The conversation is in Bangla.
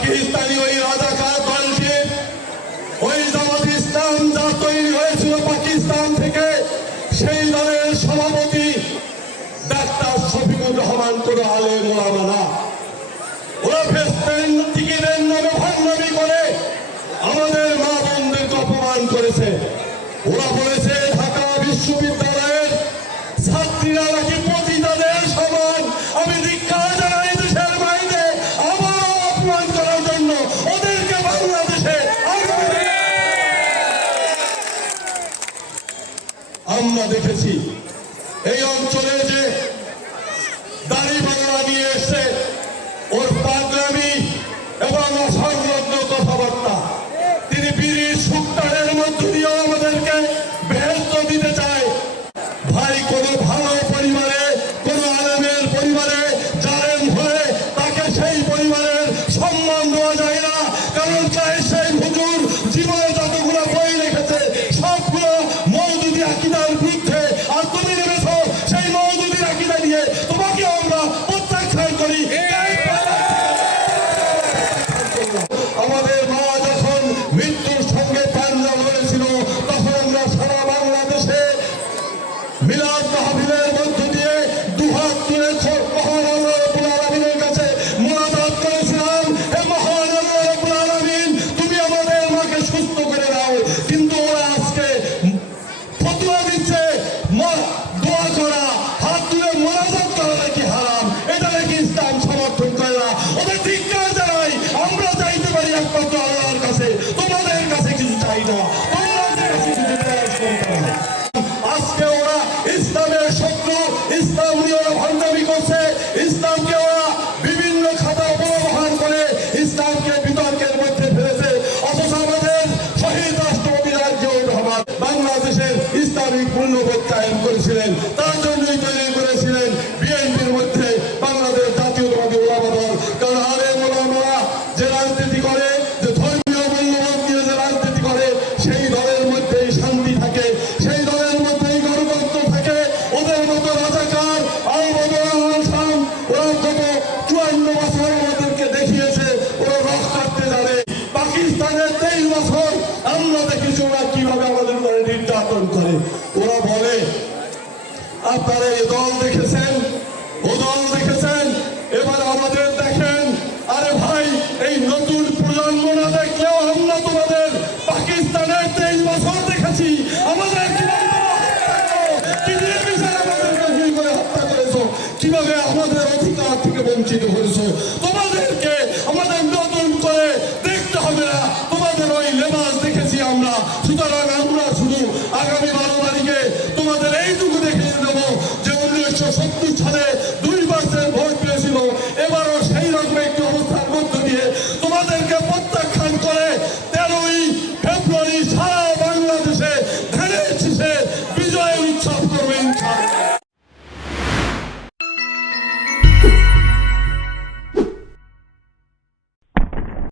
পাকিস্তানি ওই রাজাকার দলটির ওই জামাত ইসলাম যা তৈরি হয়েছিল পাকিস্তান থেকে, সেই দলের সভাপতি ডাক্তার শফিকুর রহমান কোনো আলেম ওলামা না। ওরা ফেসবেন টিকিটের নামে ভান্ডামি করে আমাদের মা বোনদেরকে অপমান করেছে। ওরা বলেছে ঢাকা বিশ্ববিদ্যালয়ের ছাত্রীরা নাকি পতিতাদের সমান। আমি ধিক্কার জানাই দেশের বাইরে আবার অপমান করার জন্য ওদেরকে বাংলাদেশে আমরা দেখেছি। এই অঞ্চলে যে দাড়ি বাংলা নিয়ে এসে ওর পাগলামি এবং অসংলগ্ন কথাবার্তা, তিনি বিড়ির সুক্তারের মধ্য দিয়েও আমাদেরকে বেহেশত দিতে চায়। ভাই, কোনো ভালো পরিবারে, কোনো আলেমের পরিবারে জালেম হয়ে তাকে সেই পরিবারের সম্মান দেওয়া যায় না। কারণ সেই হুজুর জীবনে যতগুলো বই লিখেছে সবগুলো মওদুদি আকীদার বিরুদ্ধে, আর তুমি নেমেছ সেই মওদুদির আকীদা নিয়ে। তোমাকে আমরা প্রত্যাখ্যান করি। আমাদের মা যখন মৃত্যুর সঙ্গে পাঞ্জা লড়েছিল, তখন আমরা সারা বাংলাদেশে মিলাদ মাহফিলের মধ্য দিয়ে দুহাত তুলে মহান আল্লাহ রাব্বুল আলামিনের কাছে মুনাজাত করেছিলাম, হে মহান আল্লাহ রাব্বুল আলামিন, তুমি আমাদের মাকে সুস্থ করে দাও। কিন্তু ওরা আজকে ফতোয়া দিচ্ছে দোয়া করা, হাত তুলে মুনাজাত করা নাকি হারাম, এটা নাকি ইসলাম সমর্থন করে না। ওদের ধিক্কার জানাই। আমরা চাইতে পারি একমাত্র আল্লাহর কাছে, তোমাদের কাছে কিছু চাই না, তোমাদের কাছে কিছু চাই না। আজকে ওরা ইসলামের শত্রু, ইসলাম নিয়ে ওরা ভান্ডামি করছে, ইসলামকে ওরা বিভিন্ন খাতা অপব্যবহার করে ইসলামকে বিতর্কের মধ্যে ফেলেছে। অথচ আমাদের শহীদ রাষ্ট্রপতি জিয়াউর রহমান বাংলাদেশের ইসলামিক মূল্যবোধ কায়েম করেছিলেন। তার জন্যই তৈরি করেছিলেন বিএনপির মধ্যে বাংলাদেশ জাতীয়তাবাদী ওলামা দল। কারণ আলেম ওলামারা যে রাজনীতি করে, যে ধর্মীয় মূল্যবোধ নিয়ে যে রাজনীতি করে, সেই দলের মধ্যেই শান্তি থাকে, সেই দলের মধ্যেই গণতন্ত্র থাকে। ওদের মতো রাজাকার ওরা গত 54 বছর আমাদেরকে দেখিয়েছে ওরা রক কাটতে জানে। পাকিস্তানের 23 বছর আমরা দেখেছি ওরা কিভাবে আমাদের উপরে নির্যাতন করে। ওরা বলে আপনারা এই দল দেখেছেন, ও দল দেখেছেন, এবার আমাদের দেখেন। আরে ভাই, এই নতুন প্রজন্ম না দেখলেও আমরা তোমাদের পাকিস্তানের 23 বছর দেখেছি। আমাদের কিভাবে আমাদের অধিকার থেকে বঞ্চিত করেছো। তোমাদেরকে আমাদের নতুন করে দেখতে হবে না। তোমাদের ওই লেবাস দেখেছি আমরা। সুতরাং আমরা শুধু আগামী 12 তারিখে তোমাদের এইটুকু দেখিয়ে দেবো যে 1970 সালে 2% ভোট পেয়েছিল, এবারও সেই রকম একটি অবস্থার মধ্য দিয়ে তোমাদেরকে প্রত্যাখ্যান করে 13ই ফেব্রুয়ারি সারা বাংলাদেশে ধানের শীষে বিজয়ের উৎসব করবে ইনশাআল্লাহ।